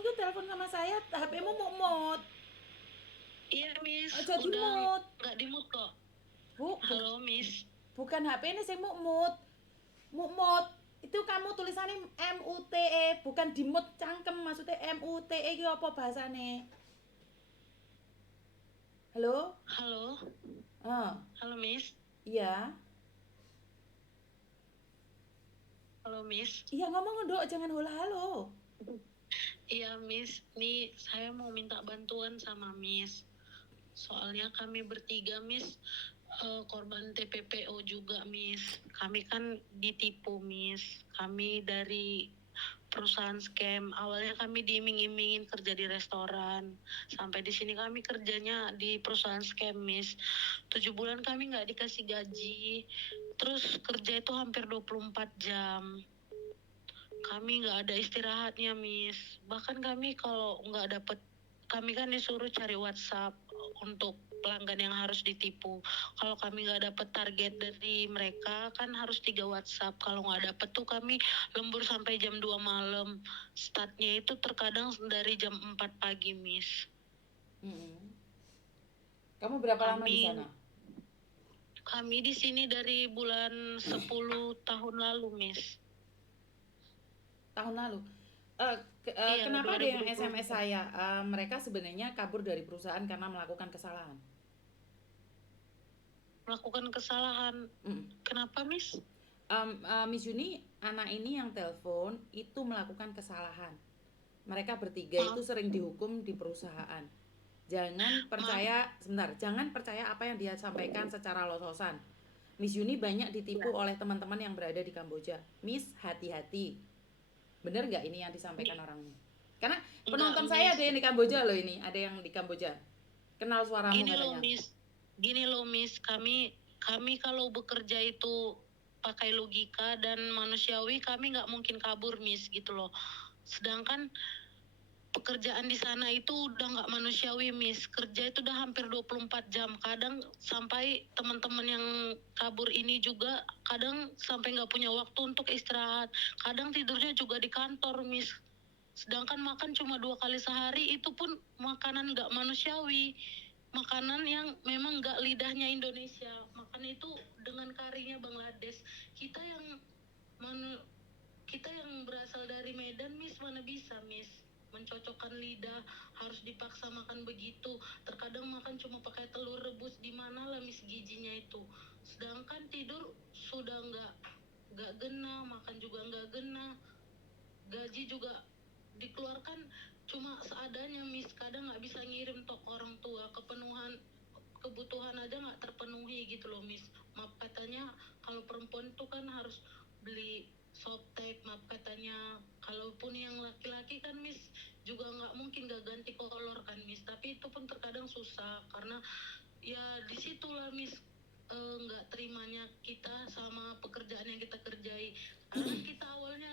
tuh telepon sama saya, HP-mu mut. Iya, Miss. Aja Udah dimut. nggak di-mute kok. Bu, Halo, Miss. bukan HP ini sing mut. Mut. Itu kamu tulisannya MUTE, bukan dimut cangkem, maksudnya MUTE itu apa bahasane? Halo? Halo. Ah, Halo, Miss. iya. Halo, Miss. Iya ngomong dong, jangan hula halo. Iya, Miss. Nih, saya mau minta bantuan sama Miss. Soalnya kami bertiga, Miss, korban TPPO juga, Miss. Kami kan ditipu, Miss. Kami dari perusahaan scam. Awalnya kami diiming-imingin kerja di restoran. Sampai di sini kami kerjanya di perusahaan scam, Miss. 7 bulan kami nggak dikasih gaji. Terus kerja itu hampir 24 jam. Kami nggak ada istirahatnya, Miss. Bahkan kami kalau nggak dapet, kami kan disuruh cari WhatsApp untuk pelanggan yang harus ditipu. Kalau kami nggak dapet target dari mereka, kan harus 3 WhatsApp. Kalau nggak dapet tuh kami lembur sampai jam 2 malam. Startnya itu terkadang dari jam 4 pagi, Miss. Mm-mm. Kamu berapa lama di Kami sana? kami di sini dari bulan 10 tahun lalu, Miss. Tahun lalu. Iya, Kenapa ada yang 2020. SMS saya? Mereka sebenarnya kabur dari perusahaan karena melakukan kesalahan. Melakukan kesalahan. Mm. Kenapa, Miss? Miss Yuni, anak ini yang telepon itu melakukan kesalahan. Mereka bertiga itu Maaf, sering dihukum di perusahaan. Jangan maaf. percaya, sebentar, jangan percaya apa yang dia sampaikan secara lososan. Miss Yuni banyak ditipu Ya. oleh teman-teman yang berada di Kamboja. Miss, hati-hati. Bener nggak ini yang disampaikan Gi- orang ini? Karena Enggak, penonton saya ada Miss. yang di Kamboja loh ini, ada yang di Kamboja. Kenal suaramu Gini loh, katanya. Miss. Gini loh, Miss. Kami kalau bekerja itu pakai logika dan manusiawi, kami nggak mungkin kabur, Miss, gitu loh. Sedangkan pekerjaan di sana itu udah nggak manusiawi, Miss. Kerja itu udah hampir 24 jam. Kadang sampai teman-teman yang kabur ini juga kadang sampai nggak punya waktu untuk istirahat. Kadang tidurnya juga di kantor, Miss. Sedangkan makan cuma 2 kali sehari, itu pun makanan nggak manusiawi. Makanan yang memang nggak lidahnya Indonesia. Makan itu dengan karinya Bangladesh. Kita yang man- kita yang berasal dari Medan, Miss, mana bisa, Miss, mencocokkan lidah, harus dipaksa makan begitu. Terkadang makan cuma pakai telur rebus, di mana lah, Miss, gizinya itu. Sedangkan tidur sudah nggak gena, makan juga nggak gena, gaji juga dikeluarkan cuma seadanya, Miss. Kadang nggak bisa ngirim tok orang tua, kebutuhan aja nggak terpenuhi gitu loh, Miss. Maaf katanya kalau perempuan tuh kan harus beli softtek, maaf katanya. Kalaupun yang laki-laki kan, Miss, juga nggak mungkin gak ganti kolor kan, Miss. Tapi itu pun terkadang susah karena ya disitulah, Miss, nggak terimanya kita sama pekerjaan yang kita kerjai. Karena kita awalnya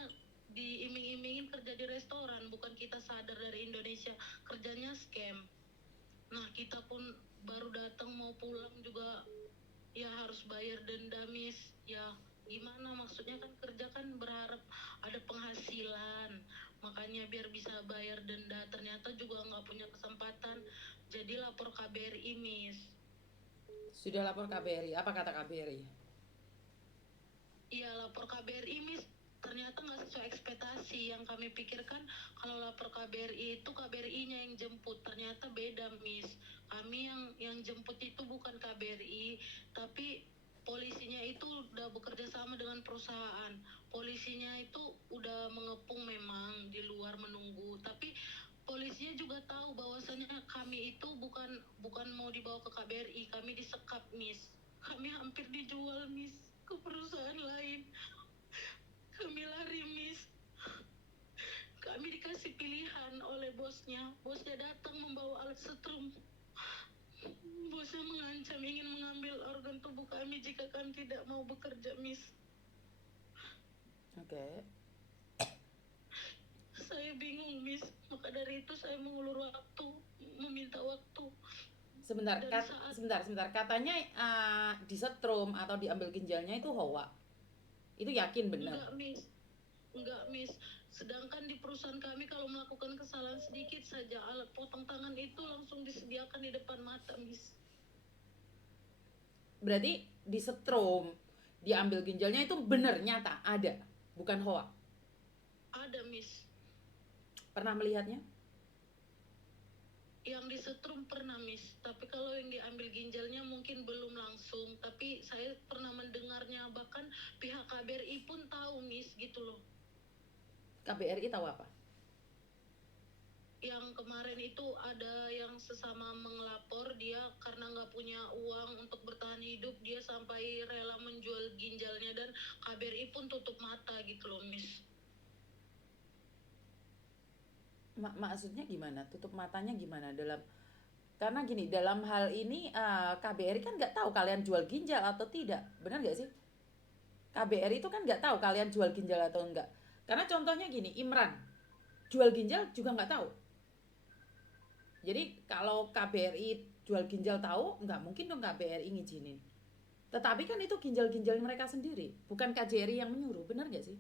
diiming-imingin kerja di restoran, bukan kita sadar dari Indonesia kerjanya scam. Nah, kita pun baru datang mau pulang juga ya harus bayar denda, Miss. Ya gimana, maksudnya kan kerja kan berharap ada penghasilan, makanya biar bisa bayar denda. Ternyata juga nggak punya kesempatan, jadi lapor KBRI, Miss. Sudah lapor KBRI. Apa kata KBRI? Iya, lapor KBRI, Miss. Ternyata nggak sesuai ekspektasi yang kami pikirkan. Kalau lapor KBRI itu KBRI-nya yang jemput. Ternyata beda, Miss. Kami yang jemput itu bukan KBRI, tapi polisinya itu udah bekerja sama dengan perusahaan. Polisinya itu udah mengepung memang di luar menunggu, tapi polisinya juga tahu bahwasanya kami itu bukan mau dibawa ke KBRI, kami disekap, Miss. Kami hampir dijual, Miss, ke perusahaan lain. Kami lari, Miss. Kami dikasih pilihan oleh bosnya. Bosnya datang membawa alat setrum. Bosnya mengancam ingin mengambil organ tubuh kami jika kami tidak mau bekerja, Miss. Oke. Saya bingung, Miss. Maka dari itu saya mengulur waktu, meminta waktu. Sebentar, Dan saat sebentar. Katanya disetrum atau diambil ginjalnya itu hoax. Itu yakin benar? enggak, Miss. Enggak, Miss. Sedangkan di perusahaan kami kalau melakukan kesalahan sedikit saja, alat potong tangan itu langsung disediakan di depan mata, Miss. Berarti disetrum, diambil ginjalnya itu benar nyata ada, bukan hoak. Ada, Miss. Pernah melihatnya? Yang disetrum pernah, Miss. Tapi kalau yang diambil ginjalnya mungkin belum langsung. Tapi saya pernah mendengarnya, bahkan pihak KBRI pun tahu, Miss, gitu loh. KBRI tahu apa? Yang kemarin itu ada yang sesama mengelapor, dia karena nggak punya uang untuk bertahan hidup, dia sampai rela menjual ginjalnya dan KBRI pun tutup mata gitu loh, Miss. Maksudnya gimana? Tutup matanya gimana? Karena gini, dalam hal ini KBRI kan nggak tahu kalian jual ginjal atau tidak, benar nggak sih? KBRI itu kan nggak tahu kalian jual ginjal atau enggak. Karena contohnya gini, Imran jual ginjal juga nggak tahu. Jadi kalau KBRI jual ginjal tahu, nggak mungkin dong KBRI ngizinin. Tetapi kan itu ginjal-ginjal mereka sendiri, bukan KJRI yang menyuruh, benar nggak sih?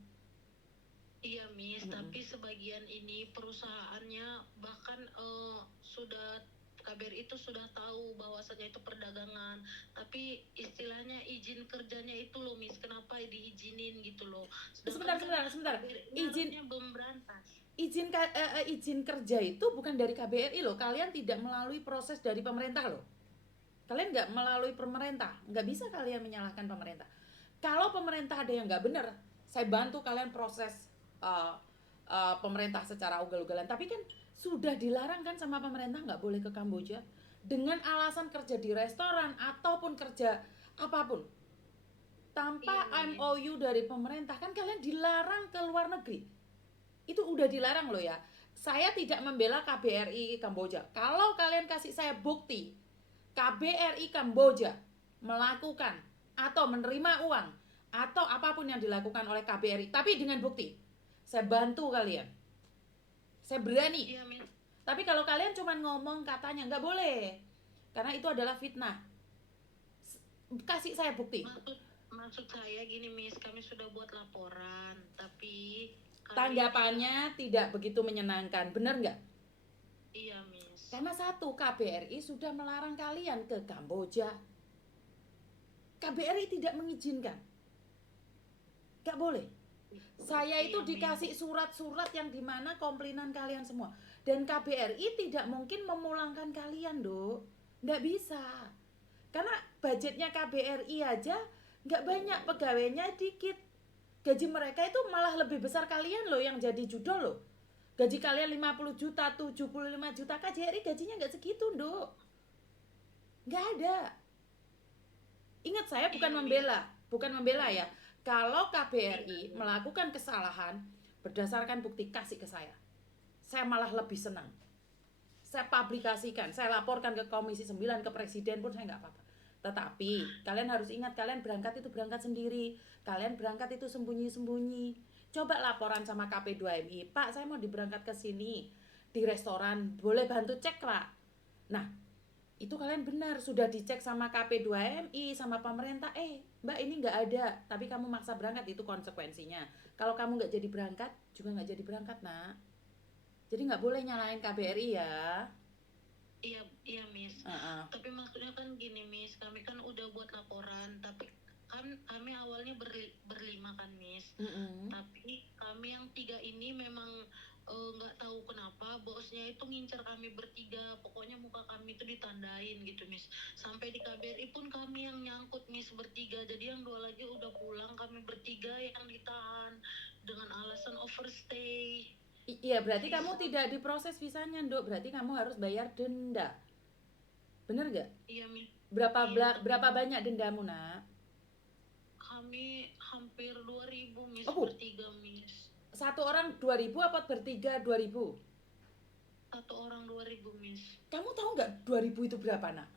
Iya, Miss, Mm-mm. tapi sebagian ini perusahaannya bahkan sudah KBRI itu sudah tahu bahwasanya itu perdagangan, tapi istilahnya izin kerjanya itu loh, Miss, kenapa diizinin gitu loh. Sebentar, Sedangkan kan sebentar. KBRI Izin harusnya memberantas. izin kerja itu bukan dari KBRI loh. Kalian tidak melalui proses dari pemerintah loh. Kalian nggak melalui pemerintah, nggak bisa kalian menyalahkan pemerintah. Kalau pemerintah ada yang nggak benar, saya bantu kalian proses uh, pemerintah secara ugal-ugalan. Tapi kan sudah dilarang kan sama pemerintah nggak boleh ke Kamboja dengan alasan kerja di restoran ataupun kerja apapun tanpa Iya, Miss. MOU dari pemerintah kan kalian dilarang ke luar negeri. Itu udah dilarang loh ya. Saya tidak membela KBRI Kamboja. Kalau kalian kasih saya bukti KBRI Kamboja melakukan atau menerima uang atau apapun yang dilakukan oleh KBRI, tapi dengan bukti, saya bantu kalian. Saya berani. Iya, Miss. Tapi kalau kalian cuma ngomong katanya nggak boleh, karena itu adalah fitnah. Kasih saya bukti. Maksud saya gini, Miss, kami sudah buat laporan, tapi Tanggapannya tidak begitu menyenangkan, benar nggak? Iya, Miss. Karena satu, KBRI sudah melarang kalian ke Kamboja. KBRI tidak mengizinkan. Gak boleh. Saya itu Iya, dikasih surat-surat yang dimana komplainan kalian semua. Dan KBRI tidak mungkin memulangkan kalian, Dok. Nggak bisa. Karena budgetnya KBRI aja nggak banyak, pegawainya dikit. Gaji mereka itu malah lebih besar kalian loh yang jadi judol loh. Gaji kalian 50 juta, 75 juta, KJRI gajinya nggak segitu, Dok. Nggak ada. Ingat, saya bukan membela ya. Kalau KBRI melakukan kesalahan berdasarkan bukti, kasih ke saya malah lebih senang. Saya publikasikan, saya laporkan ke Komisi 9, ke Presiden pun saya nggak apa-apa. Tetapi kalian harus ingat, kalian berangkat itu berangkat sendiri, kalian berangkat itu sembunyi-sembunyi. Coba laporan sama KP2MI, Pak saya mau diberangkat ke sini di restoran, boleh bantu cek lah. Nah itu kalian benar, sudah dicek sama KP2MI, sama pemerintah, mbak ini nggak ada, tapi kamu maksa berangkat, itu konsekuensinya. Kalau kamu nggak jadi berangkat, juga nggak jadi berangkat, nak. Jadi nggak boleh nyalain KBRI ya. Iya, Miss. Tapi maksudnya kan gini, Miss, kami kan udah buat laporan, tapi kan kami awalnya berlima kan, Miss. Tapi kami yang 3 ini memang nggak tahu kenapa bosnya itu ngincar kami bertiga, pokoknya muka kami itu ditandain gitu, Miss. Sampai di KBRI pun kami yang nyangkut, Miss, bertiga. Jadi yang 2 lagi udah pulang, kami bertiga yang ditahan dengan alasan overstay. Iya, berarti kamu tidak diproses visanya, Dok. Berarti kamu harus bayar denda. Bener gak? Iya, Miss. Berapa banyak dendamu, nak? Kami hampir 2.000, Miss, bertiga, Miss. Satu orang 2.000 apa bertiga 2.000? Satu orang 2.000, Miss. Kamu tahu nggak 2.000 itu berapa, nak?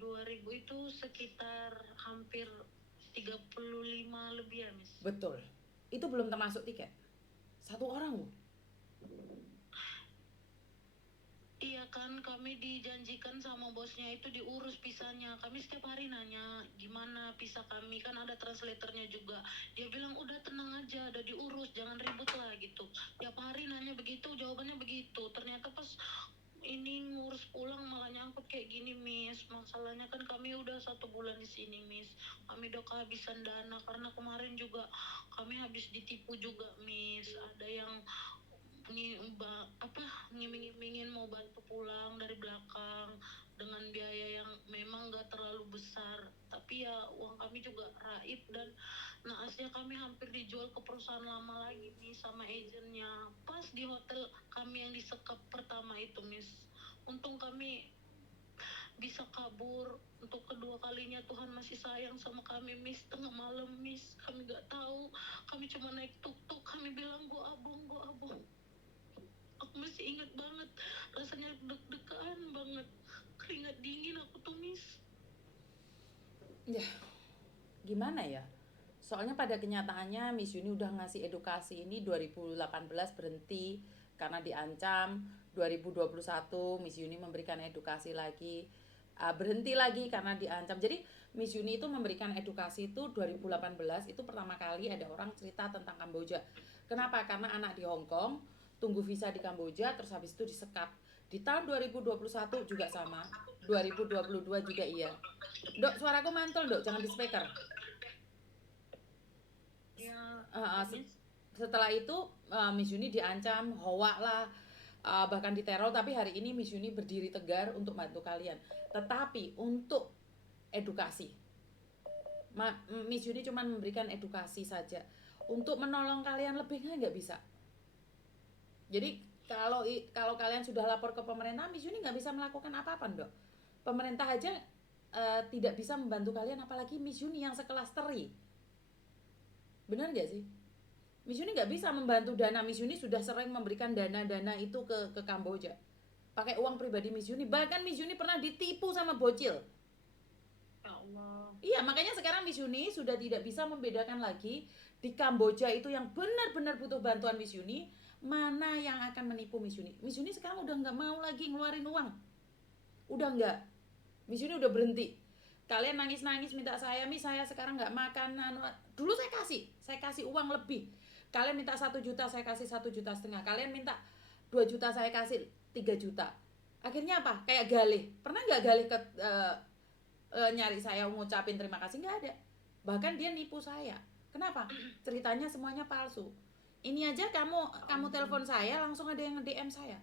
2.000 itu sekitar hampir 35 lebih ya, Miss. Betul. Itu belum termasuk tiket. Satu orang loh. Iya kan, kami dijanjikan sama bosnya itu diurus pisahnya. Kami setiap hari nanya gimana pisah kami, kan ada translatornya juga. Dia bilang udah tenang aja, udah diurus, jangan ribut lah gitu. Tiap hari nanya begitu, jawabannya begitu. Ternyata pas ini ngurus pulang malah nyangkut kayak gini, Miss. Masalahnya kan kami udah 1 bulan di sini, Miss. Kami udah kehabisan dana karena kemarin juga kami habis ditipu juga, Miss. Ada yang ngiming-ngimingin mau bantu pulang dari belakang dengan biaya yang memang gak terlalu besar, tapi ya uang kami juga raib, dan naasnya kami hampir dijual ke perusahaan lama lagi nih sama agennya pas di hotel kami yang disekap pertama itu, Miss. Untung kami bisa kabur. Untuk kedua kalinya Tuhan masih sayang sama kami, Miss. Tengah malam, Miss, kami gak tahu, kami cuma naik tuk-tuk, kami bilang go abong, go abong. Aku masih ingat banget, rasanya deg-degan banget, keringat dingin aku tuh, Miss. Ya, gimana ya? Soalnya pada kenyataannya Miss Yuni udah ngasih edukasi ini 2018 berhenti karena diancam. 2021 Miss Yuni memberikan edukasi lagi, berhenti lagi karena diancam. Jadi Miss Yuni itu memberikan edukasi itu 2018, itu pertama kali ada orang cerita tentang Kamboja. Kenapa? Karena anak di Hong Kong tunggu visa di Kamboja, terus habis itu disekap. Di tahun 2021 juga sama, 2022 juga iya. Dok, suaraku mantul, Dok, jangan di speaker. Ya, Miss. Setelah itu Miss Yuni diancam, hoak lah, bahkan diteror. Tapi hari ini Miss Yuni berdiri tegar untuk bantu kalian. Tetapi untuk edukasi, Miss Yuni cuma memberikan edukasi saja. Untuk menolong kalian lebihnya nggak bisa. Jadi kalau kalian sudah lapor ke pemerintah, Miss Yuni nggak bisa melakukan apa-apa, Dok. Pemerintah aja tidak bisa membantu kalian, apalagi Miss Yuni yang sekelas Teri. Benar nggak sih? Miss Yuni nggak bisa membantu dana. Miss Yuni sudah sering memberikan dana-dana itu ke Kamboja pakai uang pribadi Miss Yuni. Bahkan Miss Yuni pernah ditipu sama bocil. Ya Allah. Iya, makanya sekarang Miss Yuni sudah tidak bisa membedakan lagi di Kamboja itu yang benar-benar butuh bantuan Miss Yuni, mana yang akan menipu Miss Yuni. Miss Yuni sekarang udah nggak mau lagi ngeluarin uang. Udah nggak. Miss Yuni udah berhenti. Kalian nangis-nangis minta saya, Miss, saya sekarang nggak makan. Dulu saya kasih uang lebih. Kalian minta 1 juta, saya kasih 1,5 juta. Kalian minta 2 juta, saya kasih 3 juta. Akhirnya apa? Kayak Galih. Pernah nggak Galih nyari saya ngucapin terima kasih? Nggak ada. Bahkan dia nipu saya. Kenapa? Ceritanya semuanya palsu. Ini aja kamu telepon saya, langsung ada yang DM saya.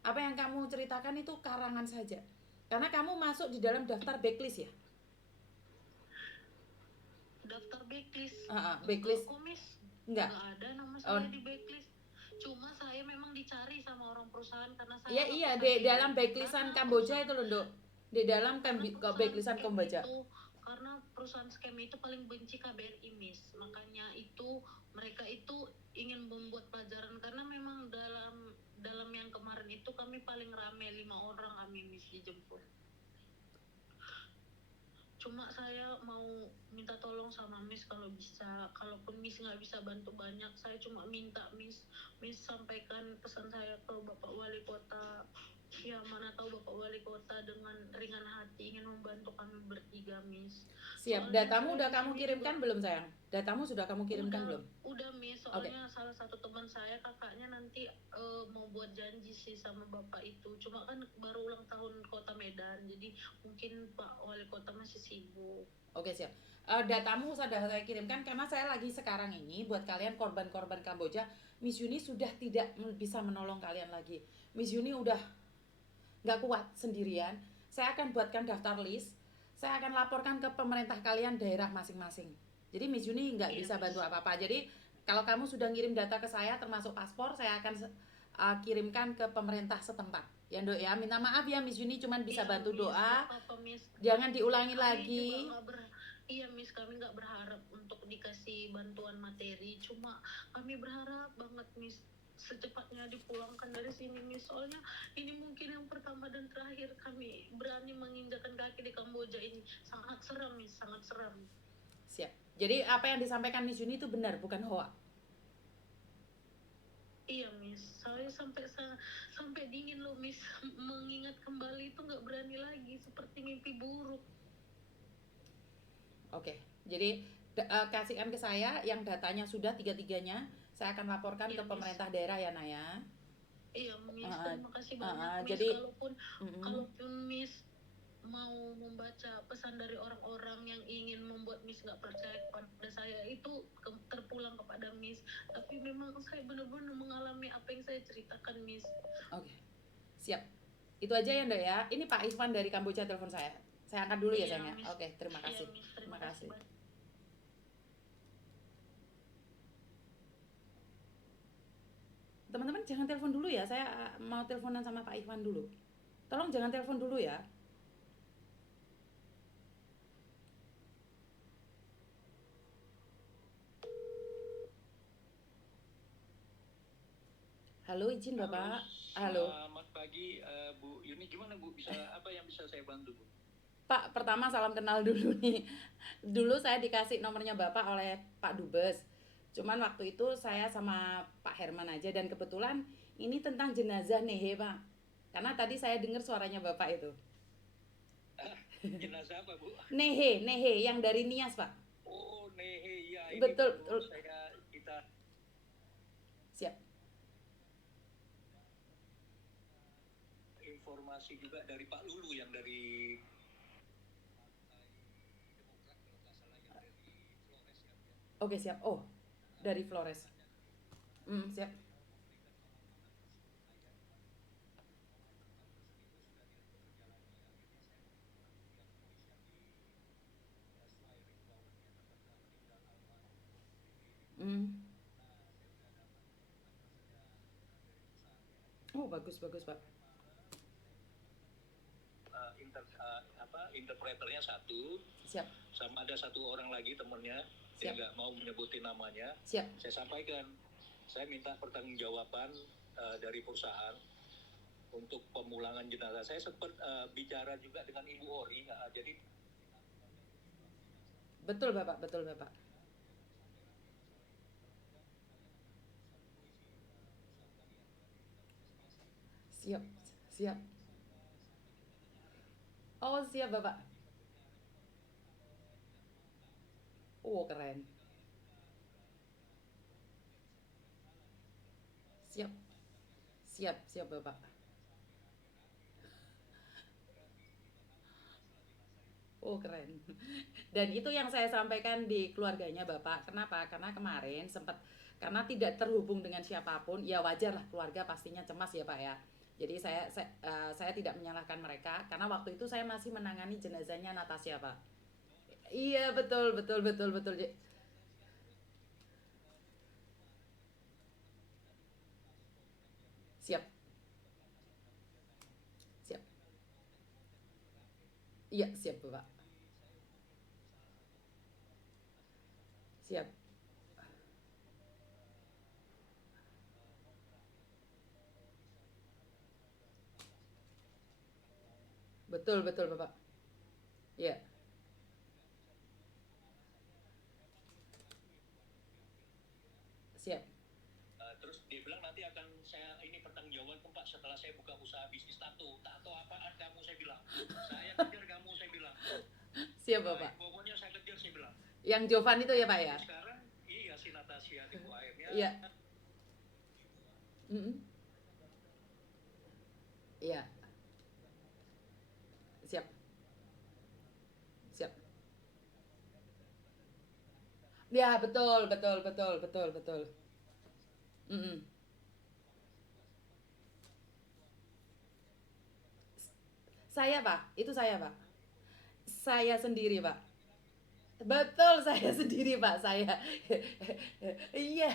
Apa yang kamu ceritakan itu karangan saja. Karena kamu masuk di dalam daftar backlist ya. Daftar backlist? Backlist. Enggak ada nama saya di backlist. Cuma saya memang dicari sama orang perusahaan karena saya Iya di dalam backlistan Kamboja itu loh, Dok. Di dalam backlistan Kamboja. Karena perusahaan scam itu paling benci KBRI, Miss. Makanya itu mereka itu ingin membuat pelajaran, karena memang dalam yang kemarin itu kami paling rame, 5 orang kami, Miss, dijemput. Cuma saya mau minta tolong sama Miss kalau bisa, kalaupun Miss nggak bisa bantu banyak, saya cuma minta Miss sampaikan pesan saya ke Bapak Wali Kota. Ya, mana tahu Bapak Wali Kota dengan ringan hati ingin membantu kami bertiga, Miss. Siap. Datamu udah kamu kirimkan belum, sayang? Datamu sudah kamu kirimkan belum? Udah, Miss. Soalnya salah satu teman saya, kakaknya nanti mau buat janji sih sama Bapak itu. Cuma kan baru ulang tahun Kota Medan, jadi mungkin Pak Wali Kota masih sibuk. Oke, siap. Datamu sudah saya kirimkan karena saya lagi sekarang ini buat kalian korban-korban Kamboja. Miss Yuni sudah tidak bisa menolong kalian lagi. Miss Yuni udah nggak kuat sendirian. Saya akan buatkan daftar list. Saya akan laporkan ke pemerintah kalian daerah masing-masing. Jadi Miss Yuni nggak bisa bantu apa-apa. Jadi kalau kamu sudah ngirim data ke saya termasuk paspor, saya akan kirimkan ke pemerintah setempat. Ya, Dok ya. Minta maaf ya, Miss Yuni cuma bisa bantu doa. Jangan diulangi lagi. Iya, Miss, kami nggak berharap untuk dikasih bantuan materi. Cuma kami berharap banget, Miss, secepatnya dipulangkan dari sini, Miss. Soalnya ini mungkin yang pertama dan terakhir kami berani menginjakan kaki di Kamboja ini. Sangat seram, Miss, sangat seram. Siap. Jadi apa yang disampaikan Miss Yuni itu benar, bukan hoax? Iya, Miss. Miss. Saya sampai dingin loh Miss. Mengingat kembali itu nggak berani lagi, seperti mimpi buruk. Oke, jadi kasihkan ke saya yang datanya sudah tiga-tiganya. Saya akan laporkan Iya, ke Miss. pemerintah daerah ya, Naya. Iya Miss, Uh, terima kasih banyak Miss. jadi, Kalaupun Miss mau membaca pesan dari orang-orang yang ingin membuat Miss nggak percaya kepada saya, itu terpulang kepada Miss. Tapi memang saya benar-benar mengalami apa yang saya ceritakan Miss. Oke, siap. Itu aja ya, Ndok ya. Ini Pak Ivan dari Kamboja telepon saya. Saya angkat dulu ya, Iya, sayangnya. Miss. Oke, terima kasih. Iya, Miss. Terima kasih. banyak. Teman-teman jangan telepon dulu ya. Saya mau teleponan sama Pak Ivan dulu. Tolong jangan telepon dulu ya. Halo, izin Bapak. Halo. Selamat pagi, Bu Yuni. Gimana Bu? Apa yang bisa saya bantu Bu? Pak, pertama salam kenal dulu nih. Dulu saya dikasih nomornya Bapak oleh Pak Dubes. Cuman waktu itu saya sama Pak Herman aja, dan kebetulan ini tentang jenazah Nehe, Pak. Karena tadi saya dengar suaranya Bapak itu. Jenazah apa Bu? Nehe yang dari Nias, Pak. Oh, Nehe, ya. Ini Betul, baru betul. kita Siap. informasi juga dari Pak Lulu yang dari Oke, siap. Oh, dari Flores. Siap. Oh, bagus, Pak. interpreternya satu, Siap. sama ada satu orang lagi temennya yang nggak mau menyebutin namanya. Siap. Saya sampaikan, saya minta pertanggungjawaban dari perusahaan untuk pemulangan jenazah. Saya sempat bicara juga dengan Ibu Ori, jadi Betul, Bapak. Siap. Oh, siap, Bapak. Oh, keren. Siap, Bapak. Oh, keren. Dan itu yang saya sampaikan di keluarganya Bapak. Kenapa? Karena kemarin sempat, karena tidak terhubung dengan siapapun, ya wajar lah, keluarga pastinya cemas ya Pak ya. Jadi saya tidak menyalahkan mereka, karena waktu itu saya masih menangani jenazahnya Natasha, Pak. Iya, betul. Siap. Iya, siap Bapak. Siap. Betul Bapak. Iya. Siap. terus dia bilang nanti akan saya ini pertanggungjawaban Pak setelah saya buka usaha bisnis tato apaan kamu, saya bilang saya kejar kamu, saya bilang Siap Bapak. pokoknya saya kejar, saya bilang. Yang Jovan itu ya Pak ya? Sekarang iya si Natasha di UAM-nya. Iya. Iya. Siap. Ya, betul. Saya Pak, itu saya Pak. Saya sendiri Pak. Betul, saya sendiri Pak, saya. Iya.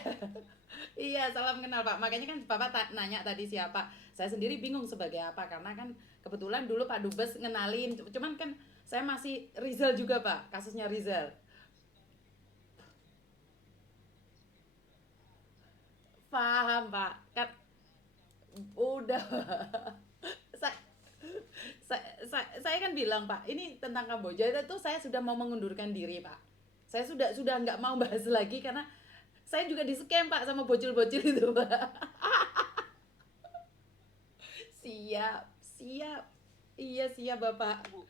Iya, salam kenal Pak. Makanya kan Bapak nanya tadi siapa. Saya sendiri bingung sebagai apa, karena kan kebetulan dulu Pak Dubes ngenalin. Cuman kan saya masih Rizal juga Pak, kasusnya Rizal. Paham Pak. Kan udah. Sa- saya kan bilang Pak, ini tentang Kamboja itu saya sudah mau mengundurkan diri Pak. Saya sudah nggak mau bahas lagi, karena saya juga di scam Pak sama bocil-bocil itu Pak. Iya siap Bapak. Bu.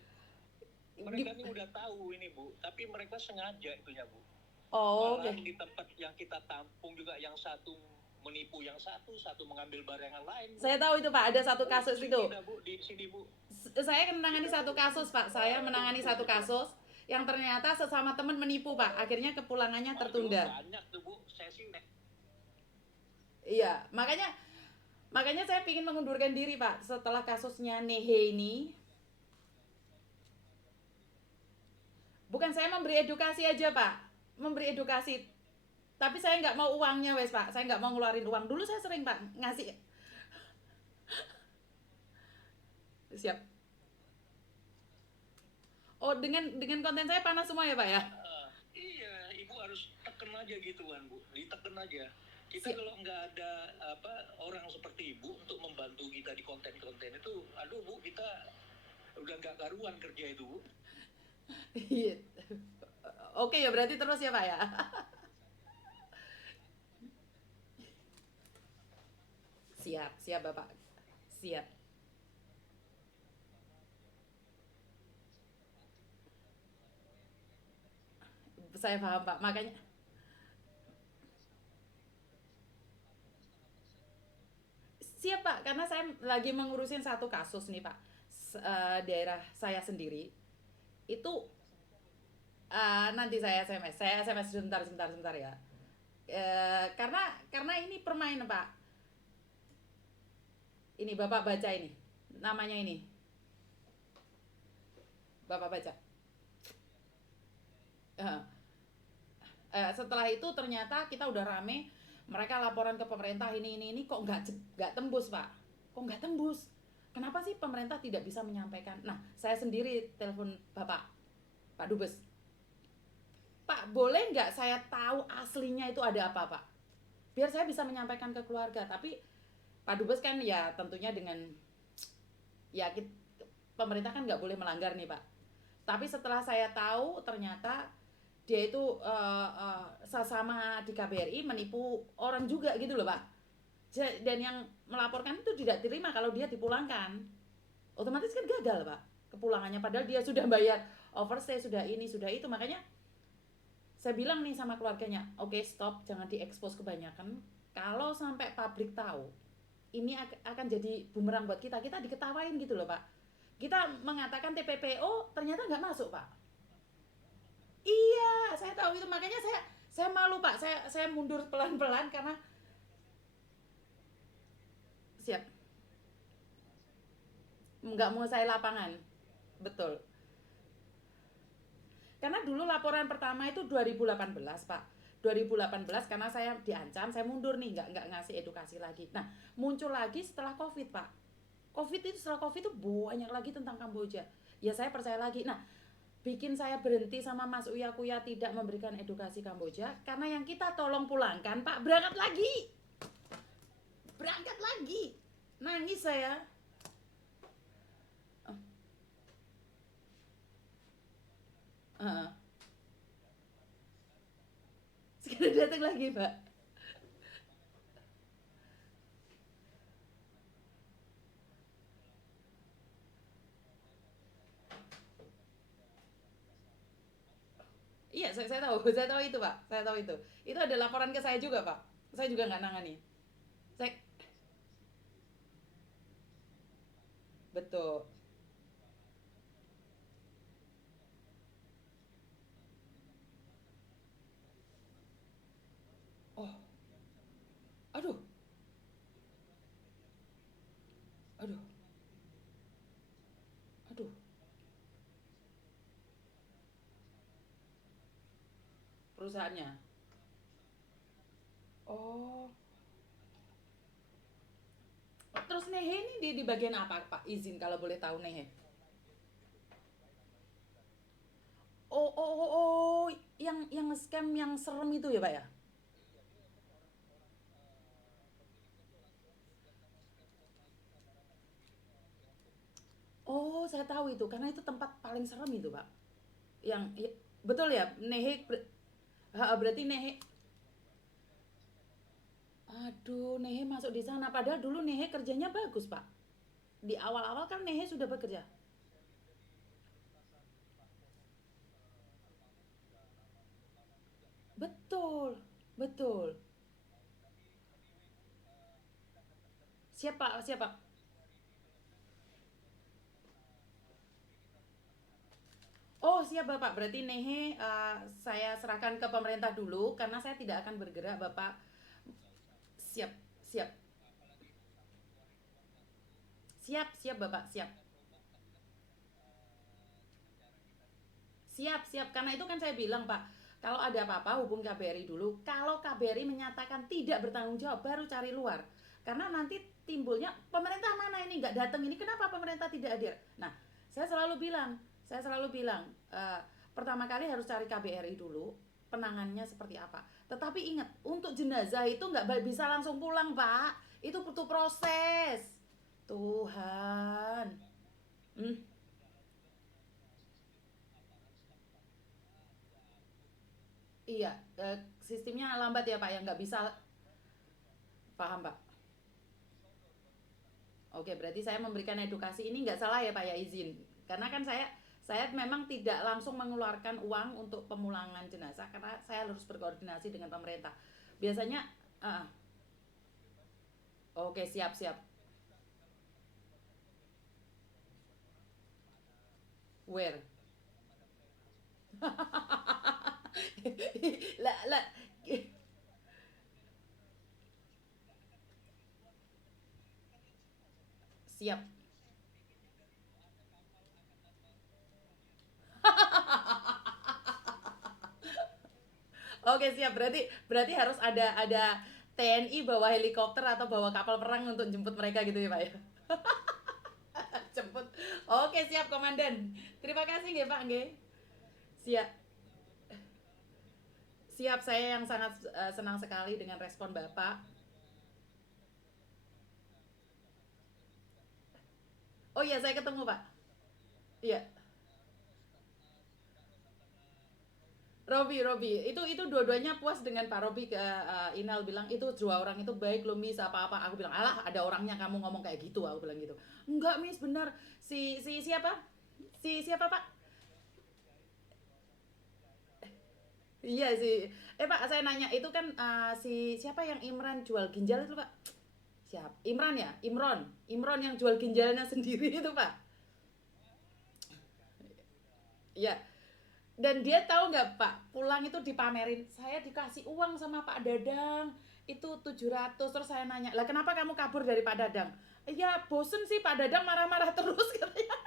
Mereka ini udah tahu ini Bu, tapi mereka sengaja itunya Bu. Oh, Malahan oke. di tempat yang kita tampung juga yang satu menipu yang satu mengambil barang yang lain. Bu. Saya tahu itu Pak, ada satu kasus Pusing itu. kita, Bu, di sini Bu. Saya menangani satu kasus Pak, saya menangani satu kasus yang ternyata sesama teman menipu Pak, akhirnya kepulangannya Waduh, tertunda. banyak tuh Bu, saya sih Iya, makanya saya ingin mengundurkan diri Pak setelah kasusnya Nehe ini. Bukan saya memberi edukasi aja Pak, memberi edukasi. Tapi saya nggak mau uangnya wes Pak, saya nggak mau ngeluarin uang. Dulu saya sering Pak ngasih. Siap. Oh dengan konten saya panas semua ya Pak ya? iya, Ibu harus teken aja gituan Bu, diteken aja. Kita Siap. kalau nggak ada orang seperti Ibu untuk membantu kita di konten-konten itu, aduh Bu, kita udah nggak karuan kerja itu Bu. Iya. Oke ya berarti terus ya Pak ya. Siap Bapak. Siap. Saya paham Pak. Makanya siap Pak, karena saya lagi mengurusin satu kasus nih Pak. Daerah saya sendiri itu nanti saya SMS. Saya SMS sebentar ya. Karena ini permainan Pak. Ini Bapak baca ini. Namanya ini. Bapak baca. Eh, setelah itu ternyata kita udah rame, mereka laporan ke pemerintah ini kok nggak tembus Pak, kok nggak tembus, kenapa sih pemerintah tidak bisa menyampaikan. Nah saya sendiri telepon Pak Dubes, Pak boleh nggak saya tahu aslinya itu ada apa Pak, biar saya bisa menyampaikan ke keluarga. Tapi Pak Dubes kan ya tentunya dengan ya pemerintah kan nggak boleh melanggar nih Pak. Tapi setelah saya tahu ternyata dia itu sesama di KBRI menipu orang juga gitu loh Pak. Dan yang melaporkan itu tidak terima kalau dia dipulangkan. Otomatis kan gagal Pak kepulangannya, padahal dia sudah bayar overstay, sudah ini sudah itu. Makanya saya bilang nih sama keluarganya, oke stop, jangan diekspos kebanyakan. Kalau sampai publik tahu, ini akan jadi bumerang buat kita diketawain gitu loh Pak. Kita mengatakan TPPO ternyata nggak masuk Pak. Iya, saya tahu itu, makanya saya malu Pak. Saya mundur pelan-pelan karena siap nggak mau saya lapangan. Betul. Karena dulu laporan pertama itu 2018 Pak. 2018 karena saya diancam, saya mundur nih, nggak ngasih edukasi lagi. Nah, muncul lagi setelah Covid Pak. Setelah Covid itu banyak lagi tentang Kamboja. Ya saya percaya lagi. Nah, bikin saya berhenti sama Mas Uya Kuya tidak memberikan edukasi Kamboja karena yang kita tolong pulangkan Pak berangkat lagi, nangis saya. uh, Sekarang datang lagi Pak. Iya saya tahu saya tahu itu Pak, saya tahu itu ada laporan ke saya juga Pak, saya juga nggak nangani. Saya betul. Oh, aduh, aduh, aduh. Perusahaannya. Oh, terus Nehe ini di bagian apa Pak? Izin kalau boleh tahu Nehe. Oh, yang scam yang serem itu ya Pak ya? Oh, saya tahu itu karena itu tempat paling serem itu Pak. Yang ya, betul ya, Nehe berarti Nehe. Aduh, Nehe masuk di sana padahal dulu Nehe kerjanya bagus Pak. di awal-awal kan Nehe sudah bekerja. Betul, betul. Siapa? Siapa? Oh, siap Bapak. Berarti Nehe saya serahkan ke pemerintah dulu karena saya tidak akan bergerak, Bapak. Siap, siap. Siap, siap Bapak, siap. Siap, siap. Karena itu kan saya bilang, Pak, kalau ada apa-apa hubungi KBRI dulu. Kalau KBRI menyatakan tidak bertanggung jawab, baru cari luar. Karena nanti timbulnya pemerintah mana ini nggak datang ini, kenapa pemerintah tidak hadir? Nah, saya selalu bilang, pertama kali harus cari KBRI dulu, penangannya seperti apa. Tetapi ingat, untuk jenazah itu nggak bisa langsung pulang, Pak. Itu butuh proses. Tuhan. Hmm, iya, sistemnya lambat ya Pak ya, nggak bisa. Paham Pak. Oke, berarti saya memberikan edukasi ini nggak salah ya Pak ya, izin. Karena kan saya memang tidak langsung mengeluarkan uang untuk pemulangan jenazah karena saya harus berkoordinasi dengan pemerintah. Biasanya, uh, oke siap siap. Where? lah lah, siap. Oke siap. Berarti berarti harus ada TNI bawa helikopter atau bawa kapal perang untuk jemput mereka gitu ya Pak ya. Jemput. Oke siap Komandan. Terima kasih nggih Pak nggih. Siap. Siap, saya yang sangat senang sekali dengan respon Bapak. Oh iya, saya ketemu Pak. Iya, Robi. Itu dua-duanya puas dengan Pak Robi. Ke Inal bilang itu dua orang itu baik loh Miss apa-apa. Aku bilang alah ada orangnya kamu ngomong kayak gitu. Aku bilang gitu. Enggak Miss benar. Si siapa? Si siapa Pak? Iya sih. Pak saya nanya itu kan si siapa yang Imran jual ginjal itu Pak? Siap. Imran ya? Imron yang jual ginjalnya sendiri itu Pak. Iya. Dan dia tahu nggak Pak, pulang itu dipamerin, saya dikasih uang sama Pak Dadang, itu 700, terus saya nanya, lah kenapa kamu kabur dari Pak Dadang? Ya bosen sih Pak Dadang marah-marah terus katanya.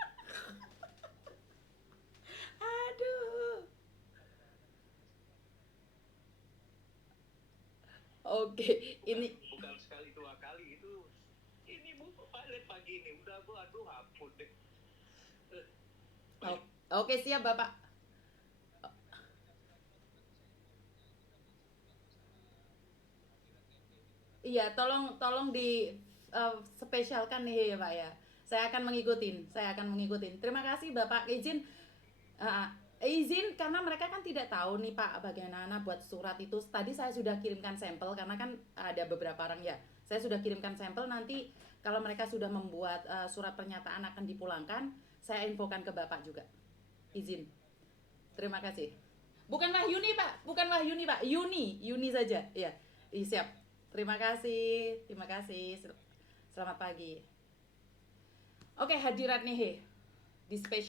Aduh. Oke, ini Bukan sekali dua kali itu. Ini bu pilot pagi ini udah bu aduh ampun deh. oh, oke siap Bapak. Iya, tolong tolong di spesialkan nih ya Pak ya. Saya akan mengikutin. Terima kasih Bapak. Uh, izin karena mereka kan tidak tahu nih Pak bagaimana buat surat itu. Tadi saya sudah kirimkan sampel karena kan ada beberapa orang ya. Saya sudah kirimkan sampel nanti kalau mereka sudah membuat surat pernyataan akan dipulangkan, saya infokan ke Bapak juga. Izin. Terima kasih. Bukan Wahyuni Pak, bukan Wahyuni Pak, Yuni saja. Iya, siap. Terima kasih, terima kasih. Selamat pagi. Oke, hadirat nih di spesial.